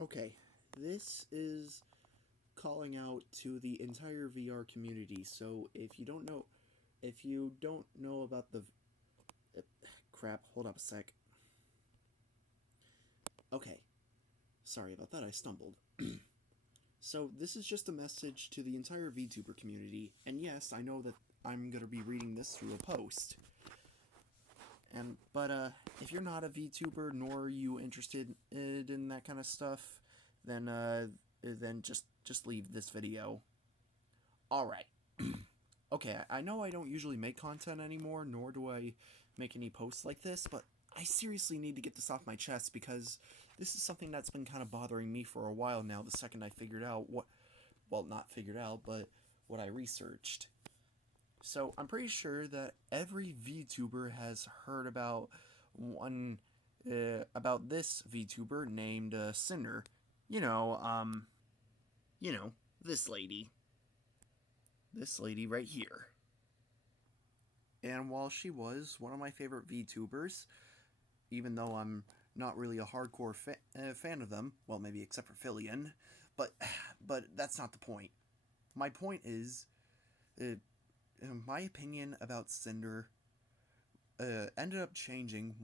Okay, this is calling out to the entire VR community. So if you don't know about the uh, crap, hold up a sec. Okay, sorry about that. I stumbled. So this is just a message to the entire VTuber community. And yes, I know that I'm gonna be reading this through a post. But if you're not a VTuber nor are you interested in that kind of stuff, then just leave this video. All right. Okay, I know I don't usually make content anymore, nor do I make any posts like this, but I seriously need to get this off my chest because this is something that's been kind of bothering me for a while now. The second I figured out well, not figured out, but what I researched. So I'm pretty sure that every VTuber has heard about this VTuber named Sinder. You know, um, you know, this lady, this lady right here. And while she was one of my favorite VTubers, even though I'm not really a hardcore fan of them, well, maybe except for Fillion, but but that's not the point. My point is, uh, my opinion about Cinder ended up changing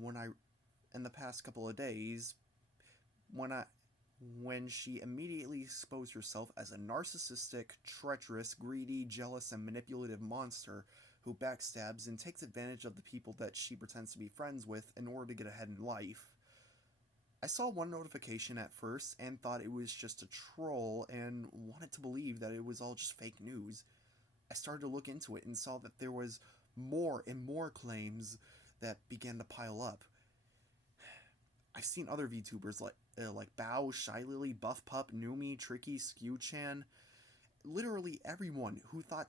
in the past couple of days, when I, when she immediately exposed herself as a narcissistic, treacherous, greedy, jealous, and manipulative monster who backstabs and takes advantage of the people that she pretends to be friends with in order to get ahead in life. I saw one notification at first and thought it was just a troll and wanted to believe that it was all just fake news. I started to look into it and saw that there was more and more claims that began to pile up. I've seen other VTubers like Bao, Shy Lily, Buff Pup, Numi, Tricky, Skew Chan, literally everyone who thought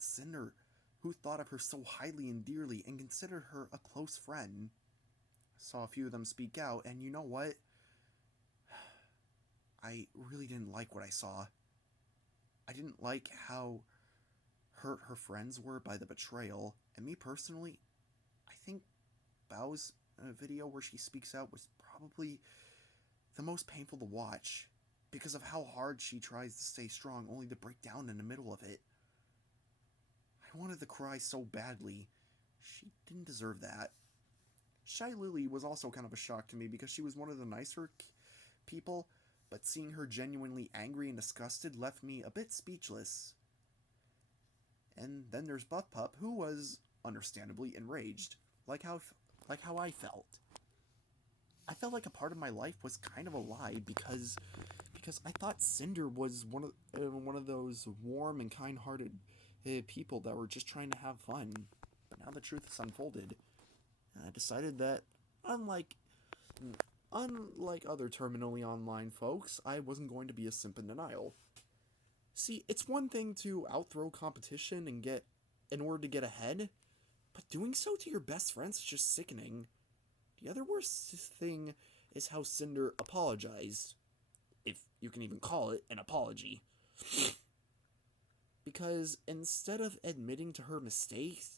of her so highly and dearly and considered her a close friend. I saw a few of them speak out, and you know what? I really didn't like what I saw. I didn't like how hurt her friends were by the betrayal, and me personally, I think Bao's video where she speaks out was probably the most painful to watch because of how hard she tries to stay strong only to break down in the middle of it. I wanted to cry so badly. She didn't deserve that. Shy Lily was also kind of a shock to me because she was one of the nicer people, but seeing her genuinely angry and disgusted left me a bit speechless. And then there's Buff Pup, who was understandably enraged, like how I felt. I felt like a part of my life was kind of a lie because I thought Cinder was one of those warm and kind-hearted people that were just trying to have fun. But now the truth is unfolded, and I decided that unlike unlike other terminally online folks, I wasn't going to be a simp in denial. See, it's one thing to outthrow competition and get in order to get ahead, but doing so to your best friends is just sickening. The other worst thing is how Cinder apologized, if you can even call it an apology. Because instead of admitting to her mistakes,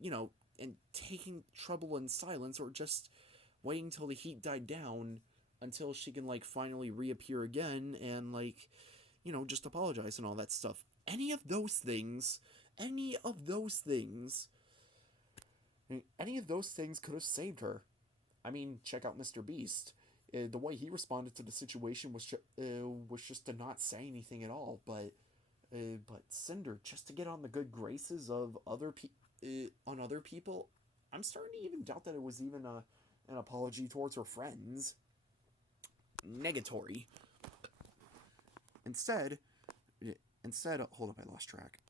and taking trouble in silence or just waiting till the heat died down until she can finally reappear again and just apologize and all that stuff. Any of those things, any of those things could have saved her. I mean, check out Mr. Beast. The way he responded to the situation was just to not say anything at all. But Cinder, just to get on the good graces of other people, I'm starting to even doubt that it was even an apology towards her friends. Negatory. Instead, hold up, I lost track.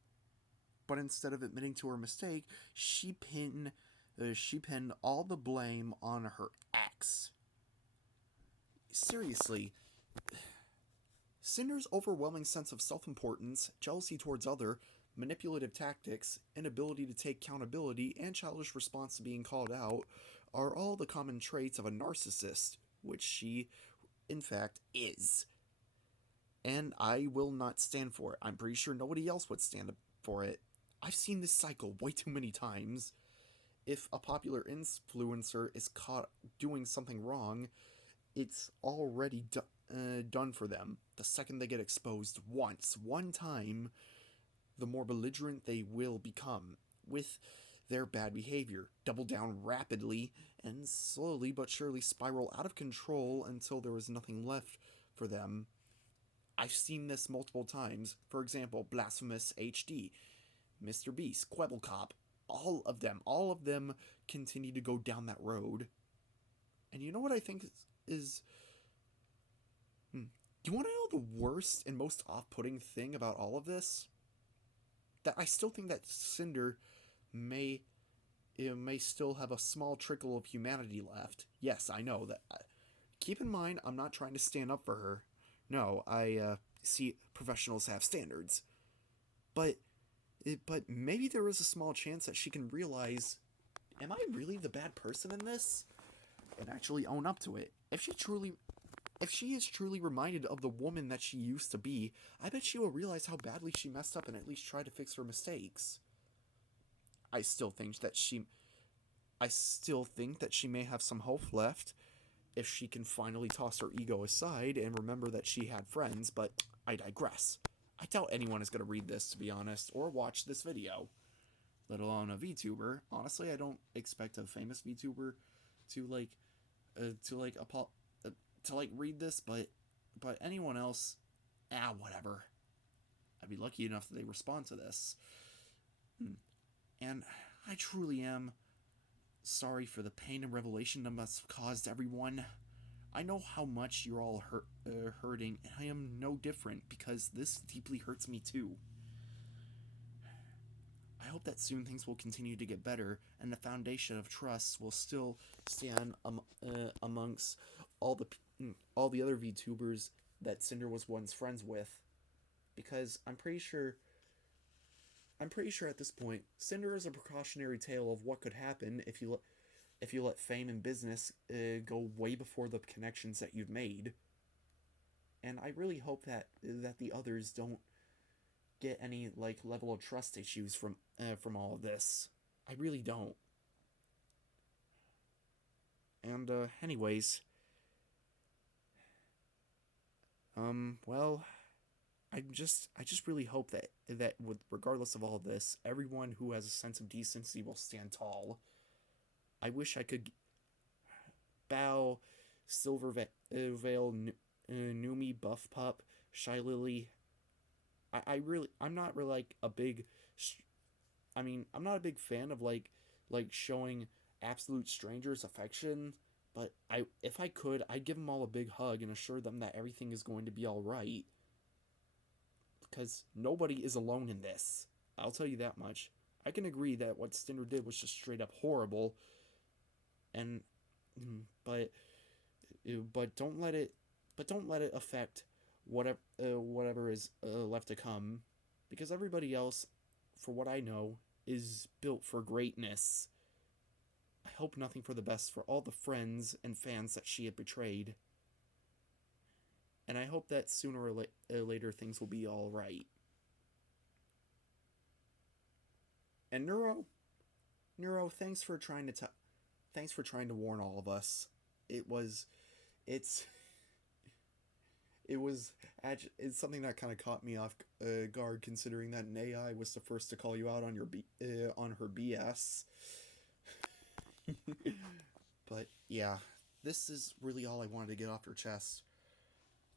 But instead of admitting to her mistake, she pinned all the blame on her ex. Seriously, Cinder's overwhelming sense of self-importance, jealousy towards other, manipulative tactics, inability to take accountability, and childish response to being called out are all the common traits of a narcissist, which she, in fact, is. And I will not stand for it. I'm pretty sure nobody else would stand for it. I've seen this cycle way too many times. If a popular influencer is caught doing something wrong, it's already done. done for them. The second they get exposed one time, the more belligerent they will become with their bad behavior, double down rapidly, and slowly but surely spiral out of control until there is nothing left for them. I've seen this multiple times. For example, Blasphemous HD, Mr. Beast, Quebblecop, all of them continue to go down that road. And you know what I think is you want to know the worst and most off-putting thing about all of this? That I still think that Cinder may may still have a small trickle of humanity left. Yes, I know that. Keep in mind, I'm not trying to stand up for her. No, I see professionals have standards, but maybe there is a small chance that she can realize, am I really the bad person in this? And actually own up to it. If she is truly reminded of the woman that she used to be, I bet she will realize how badly she messed up and at least try to fix her mistakes. I still think that she may have some hope left if she can finally toss her ego aside and remember that she had friends, but I digress. I doubt anyone is going to read this, to be honest, or watch this video, let alone a VTuber. Honestly, I don't expect a famous VTuber to read this, but anyone else, whatever. I'd be lucky enough that they respond to this. And I truly am sorry for the pain and revelation that must have caused everyone. I know how much you're all hurting, and I am no different because this deeply hurts me too. I hope that soon things will continue to get better, and the foundation of trust will still stand amongst all the other VTubers that Cinder was once friends with, because I'm pretty sure at this point, Cinder is a precautionary tale of what could happen if you let fame and business go way before the connections that you've made. And I really hope that the others don't get any level of trust issues from all of this. I really don't. And anyways, well, I just really hope that regardless of all this, everyone who has a sense of decency will stand tall. I wish I could bow Silvervale, Numi, Buff Pup, Shy Lily. I'm not really I'm not a big fan of showing absolute strangers affection, but if I could, I'd give them all a big hug and assure them that everything is going to be all right. Because nobody is alone in this. I'll tell you that much. I can agree that what Cinder did was just straight up horrible, and but don't let it affect whatever is left to come, because everybody else, for what I know, is built for greatness. I hope nothing for the best for all the friends and fans that she had betrayed. And I hope that sooner or later things will be all right. And Neuro, thanks for trying to warn all of us. It's something that kind of caught me off guard, considering that an AI was the first to call you out on on her BS. But yeah, this is really all I wanted to get off your chest.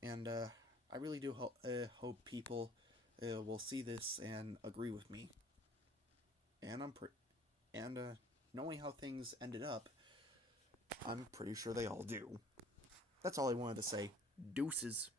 And I really do hope people will see this and agree with me. And knowing how things ended up, I'm pretty sure they all do. That's all I wanted to say. Deuces.